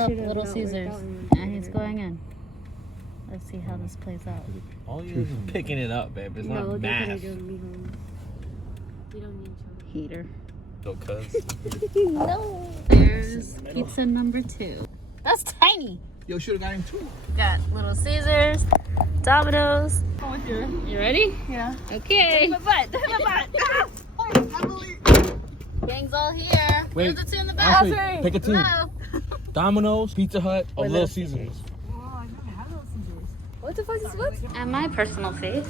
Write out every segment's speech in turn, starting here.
up, Little Caesars? And he's going in. Let's see how this plays out. All you is picking it up, babe. It's not math. Heater. No, cuz. No. There's pizza number 2. That's tiny. Yo, should have got him 2. Got Little Caesars, Dominoes. You ready? Yeah. Okay. My butt. My butt. Gang's all here. Wait, There's the 2 in the back. Ashley, pick a team. Hello. Dominoes, Pizza Hut, or Little Caesars. What the fuck is what? And my personal fave.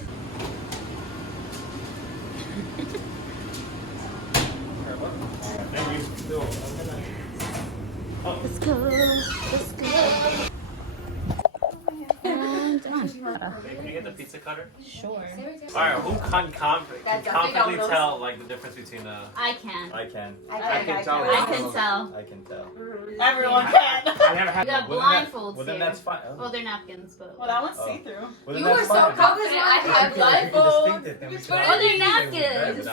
Let's go. Let's go. And Can you get the pizza cutter? sure. Alright, who can confidently tell like the difference between I can. I can. I I can tell. I can tell. Everyone can. I never had You got well, then blindfolds well then here. that's fine. Well, they're napkins, but. Well, that one's see-through. Well, then You that's were so fine. confident I had blindfolds. Oh, they're napkins.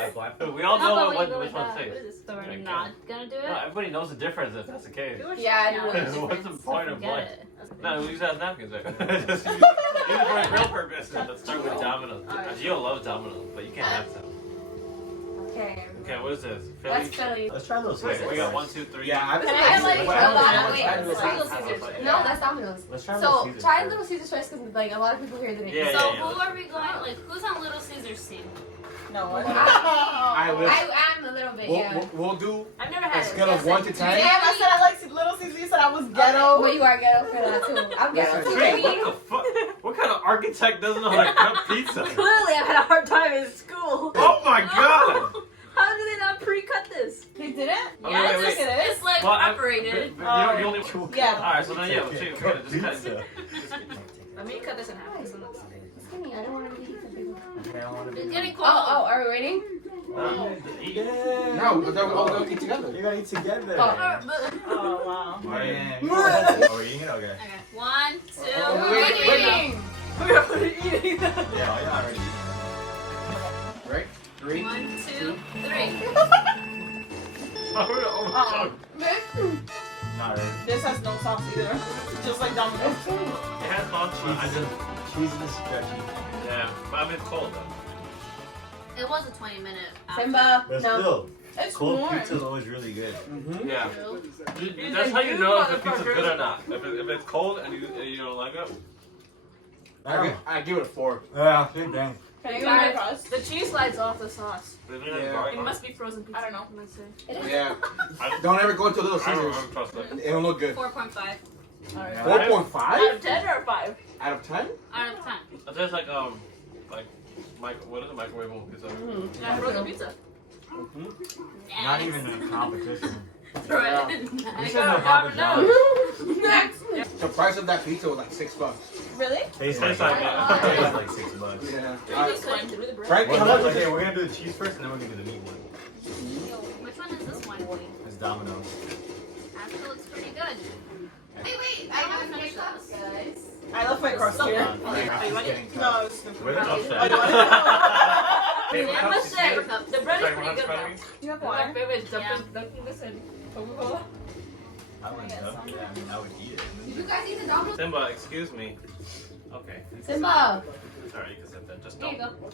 We all How know about we what go which with one that? says. So we're not gonna do it? No, everybody knows the difference if that's the case. Yeah, I knew it. What's the point of Forget blood? it. No, we use that as napkins. Right? Just use it for a real purpose. Let's start with Dominoes. Gio loves Dominoes, but you can't have some. Okay. Okay, what is this? Philly? That's Philly. Let's try those. Wait, we got 1, 2, 3. Yeah, I Can I have like a lot? Wait, Let's Little try Caesars. Caesars. No, that's Domino's. Let's try Little So Caesars try first. Little Caesars first because like a lot of people here didn't. Yeah, So yeah, who are we going? Like, who's on Little Caesars team? No, I will. I am a little bit, yeah. We'll do I've never a had scale of 1 to 10. Damn, I said I like Little Caesars. You said I was ghetto. But you are ghetto for that too. I'm ghetto too, Wait, baby. what the fuck? What kind of architect doesn't know how to cut pizza? Clearly, I had a hard time in school. Oh my god! How did they not pre-cut this? They didn't? Oh, Yeah, wait, it's, wait. just, it's like Well, I- operated. You only. Yeah. Alright, so then yeah, we'll change. We're gonna just cut Pizza. it. Let me cut this in half. This one looks Skinny, I don't want to eat something. Okay, I want to It's be. getting cold. Oh, are we waiting? No, but then we all go eat together. You gotta eat together. Oh, wow. Oh, yeah. Oh, we're eating it? Okay. Okay, 1, 2, Oh, wait, three. wait. We're eating that. Yeah, yeah, already. Right? 3. 1, 2, 3. Oh, Not really. This has no sauce either. Just like Domino's. it has sauce, but I didn't. Cheese is stretchy. Yeah, but I mean it's cold though. It was a 20-minute. Simba, But no. still, It's cold warm. pizza is always really good. Mm-hmm. Yeah. It's That's like how you you know if the pizza's motherfuckers. good or not. If it's cold and you don't like it. I give it a 4. Yeah, same thing. Can I get my crust? The cheese slides off the sauce. Yeah. It must be frozen pizza. I don't know. I'm gonna say. Yeah. I Don't ever go into Little I don't Caesars. trust that. It don't look good. 4.5 Alright. 4.5 Out of 10 or 5? out of 10? out of 10. It tastes like what is it? Microwavable pizza. Yeah, frozen pizza. Not even in competition. Throw it in. You Nice. said no Papa John's. Next. The price of that pizza was like $6. Really? Tastes Tastes like like it. Tastes like $6. Yeah. This one. With the bread. Frankie, Well, how much no, is okay, it? we're gonna do the cheese first, and then we're gonna do the meat one. Which one is this one? It's Domino's. Actually looks pretty good. Wait, I haven't finished this. guys. I love my crust here. I'm Oh, you just want getting it? cut. No, it's the Where the bread. fuck's Oh, you want it? I must say, The bread is pretty good though. You have my favorite is Yeah. Dunkin' this and Coca-Cola. I wouldn't dunk it. I mean, I would eat it. Did you guys eat the Domino's? Simba, excuse me. Okay. Simba. Sorry, you can sit there. Just There you don't. go.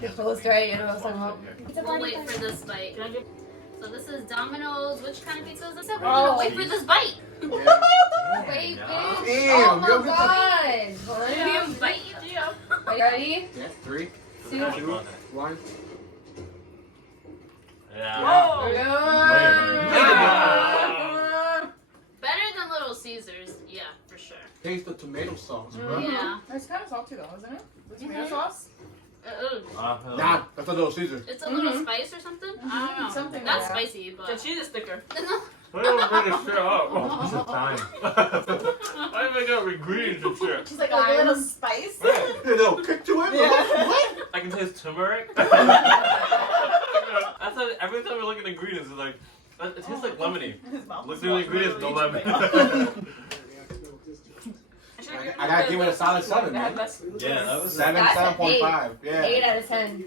You're supposed to, right? You know what I'm talking about. We'll wait for this bite. So this is Domino's. Which kind of pizza is this? We're Oh, gonna wait for this bite. Wait, Yeah. bitch. Damn, Oh my yo, get god. Medium bite. Are you ready? Yeah, 3, Two. 1. Yeah. Whoa! Better than Little Caesars. Yeah, for sure. Taste the tomato sauce. Yeah. It's kind of salty though, isn't it? The tomato sauce? Nah, that's a Little Caesars. It's a little spice or something. I don't know. Something Not like that. spicy, The but cheese is thicker. Why don't bring this shit up? It's a time. Why do they got ingredients and shit? She's like a little spice. A little kick to it. Yeah. What? I can taste turmeric. That's how every time we look at ingredients, it's like it tastes like lemony. His mouth Look is through the ingredients, no really lemon. I gotta give it a solid 7, man. That's Yeah, that was 7, That's an 7.5. Yeah. 8 out of 10.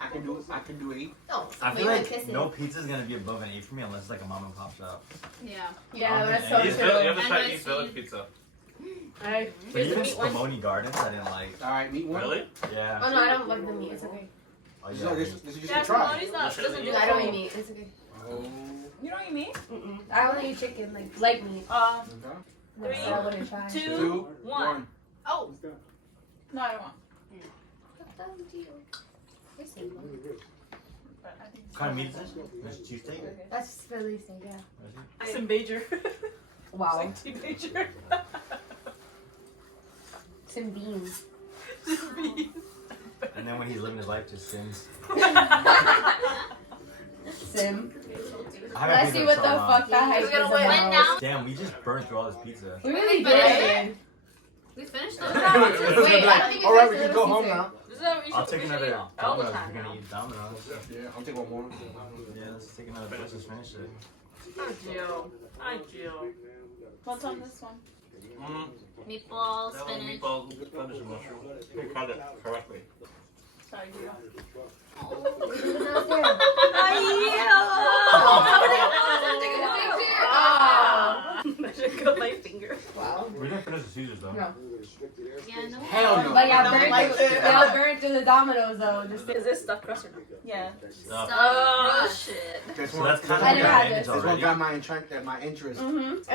I can do 8. No. I feel we like went kissing. no pizza's gonna be above an 8 for me unless it's like a mom and pop shop. Yeah. Yeah, that's Okay. so East true. Village, you have to try NYC. East Village pizza. Alright, But here's the even meat one. Spumoni Gardens, I didn't like. Alright, meat one. Really? Yeah. Oh no, I don't like the meat. It's okay. Oh, This yeah. is just Yeah, a try. Simoni's not, doesn't do I don't eat meat. It's okay. Oh. You don't eat meat? Mm-mm. I only eat chicken, like meat. Okay. No, so I wouldn't try. 2, 1. Oh. No, I don't want. But I think What kind of meat is this? This cheesesteak? That's Philly steak, yeah. What is it? Some Bajer. Wow. Tea Bajer. Some beans. And then when he's living his life, just sins. Sim. I haven't Let's been see to what the Salon. fuck that hype is We're gonna win about. now. Damn, we just burned through all this pizza. We really did. did. We finished Wait, those. I don't think Alright, it's we Little can go home Caesar. now. This is how we I'll should take we should another eat all the Domino's. time We're gonna now. eat Domino's. Yeah, I'll take one more. Yeah, let's take another bite. Let's just finish it. Hi, Jill. Hi, Jill. What's on this one? Meatballs, That one spinach. meatballs, spinach, and mushroom. You cut it correctly. Sorry, Jill. Ah. I should cut my finger. Wow. We didn't finish the Caesars though. No. Yeah, no. Hell no. But y'all don't burned like through, it. y'all burned through the Dominoes though. Just Is this stuffed crust or not? Yeah. Stuff. Oh, shit. This So one, that's kind I of never like had our this. ends this one already. got my interest. I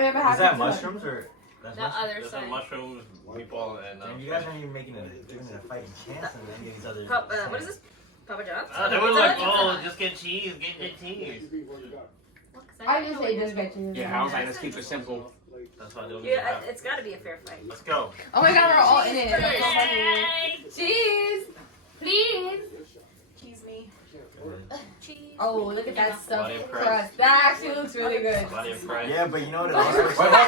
never Is had that pizza. mushrooms or? That's The mushrooms? other There's some side. mushrooms, meatball, and Damn, you guys aren't even making it, giving it a fighting chance in any of these other. What is this? Papa John's? they were like, Pizza oh, Hut. just get cheese, get cheese. I just say just get you. Yeah, I was like, let's keep it simple. That's why I don't Yeah, it's got to be a fair fight. Let's go. Oh my god, we're all in it. Yay! Cheese, please. Cheese me. Cheese. Oh, look at that Body stuff of Christ. crust. That actually looks really good. Body of Christ. Yeah, but you know what it also looks Wait, like?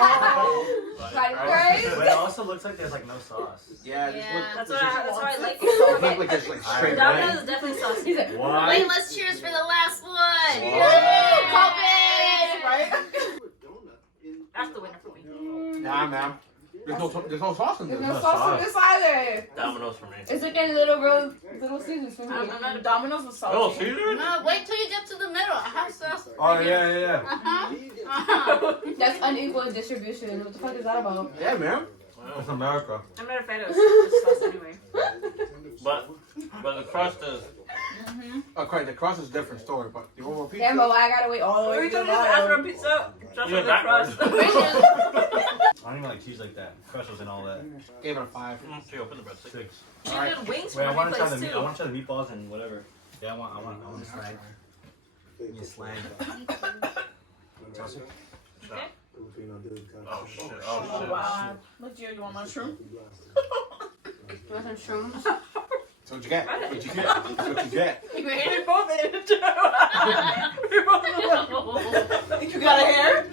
Body of Christ. But it also looks like there's like no sauce. Yeah, this Yeah. That's why I like It it so looks much. like it's like straight Domino's bread. is definitely saucy. He's like, What? Wait, let's cheers for the last one. woo, COVID. Right? That's the winner for me. Nah, man. There's no sauce in There's this. no No sauce sauce. in this either. Domino's for me. It's like a little Caesars for me. I'm not Domino's with salty. Oh, Caesar? No, wait till you get to the middle. I have sauce. Oh yeah. Uh-huh. That's unequal distribution. What the fuck is that about? Yeah, man. It's America. I'm not a fan of sauce anyway. But the crust is. Okay, the crust is a different story, but you want more pizza? Damn, but I gotta wait all the way We to the could just ask for a bottom. pizza. Just You for went the crust. backwards. I don't even like cheese like that. Crust was and all that. Gave it a 5. She opened the breadstick. 6. You Alright. did wings Wait, I from want my to try place the too. I want to try the meatballs and whatever. Yeah, I want the slag. Give me a slag. Chelsea? Oh shit! Oh Oh shit! wow. Look, Gio, you want mushroom? You want some shrooms? That's what you get. What you get. That's what you get. You ate both in it too. We're both in the You got a hair?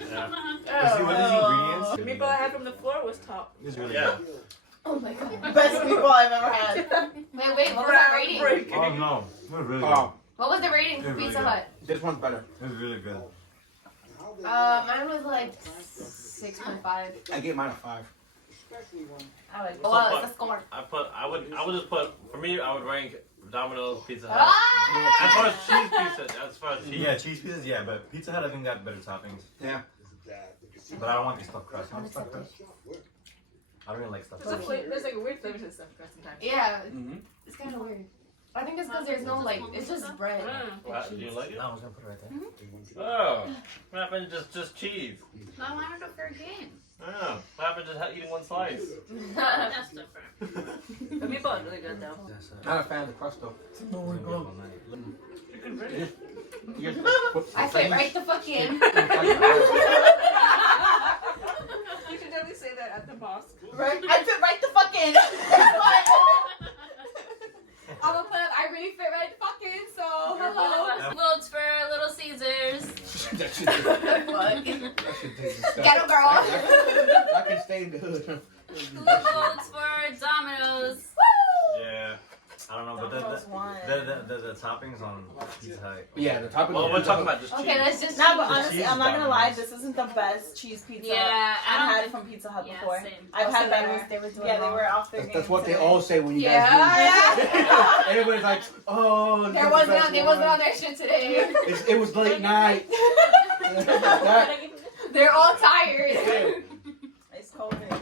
Yeah. See what is the ingredients? The meatball I had from the floor was top. It's really Yeah. good. Oh my god. Best meatball I've ever had. Wait, what was that rating? Oh no, it was really good. Oh, What was the rating for It's really Pizza good. Hut? this one's better. It was really good. Mine was like 6.5. I gave mine a 5. I like Oh, it's a score. I would just put, for me, I would rank Domino's, Pizza Hut. Ah! As far as cheese pizza, as far as cheese. Yeah, cheese pizzas, yeah, but Pizza Hut I think got better toppings. Yeah. But I don't want the stuffed crust. You want stuffed crust? I don't really like stuffed crust. There's like a weird flavor to this stuff sometimes. Yeah, Mm-hmm. it's kind of weird. I think it's because there's no like, it's just bread. Wow, do you like it? No, I was gonna put it right there. Oh, what happened to just cheese? No, I wanted a fair game. Oh, what happened to just eating one slice? That's different. The meatball is really good though. That's Not a fan of the crust though. You just put I fit right the fuck in. You should definitely say that at the boss. Right? I fit right the fuck in. I'm gonna put up, I really fit right the fuck in, so hello. Votes for Little Caesars. that shit What? tastes disgusting. Ghetto girl. I can stay in the hood. Who votes for Domino's? Yeah. I don't know, but Domino's won. the toppings on Pizza Hut. Yeah, the topping. Well, we're talking about just cheese. Okay, let's just. No, but The honestly, cheese I'm not gonna lie. Dominoes. This isn't the best cheese pizza Yeah, I've I had don't. from Pizza Hut Yeah, before. same. I've Also, had they better. were- they were doing Yeah, they wrong. were off their That's game what they today. all say when you Yeah. guys do. Everybody's like, oh. There wasn't on. They wasn't on their shit today. It was late night. They're all tired. It's cold here.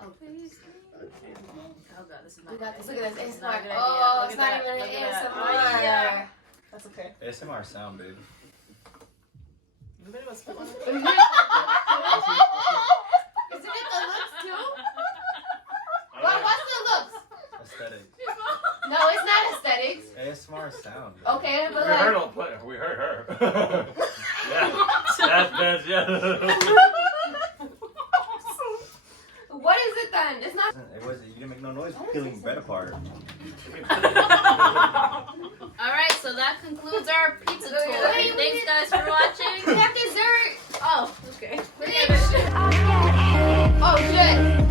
Oh, please. Oh god, this is not We got this. good. Look at this. This is not a ASMR. good idea. Oh, Look it's at not that. even Look an at that. ASMR. Yeah. That's okay. ASMR sound, babe. Isn't it the looks too? What's the looks? Aesthetic. No, it's not aesthetics. ASMR sound. Babe. Okay, but We heard like. all play. We heard her. Yeah. That's yeah. What is it then? It's not. It was. You didn't make no noise peeling bread apart. Alright, so that concludes our pizza tour. Wait, Thanks guys for watching. We have dessert. Oh, okay. Oh shit.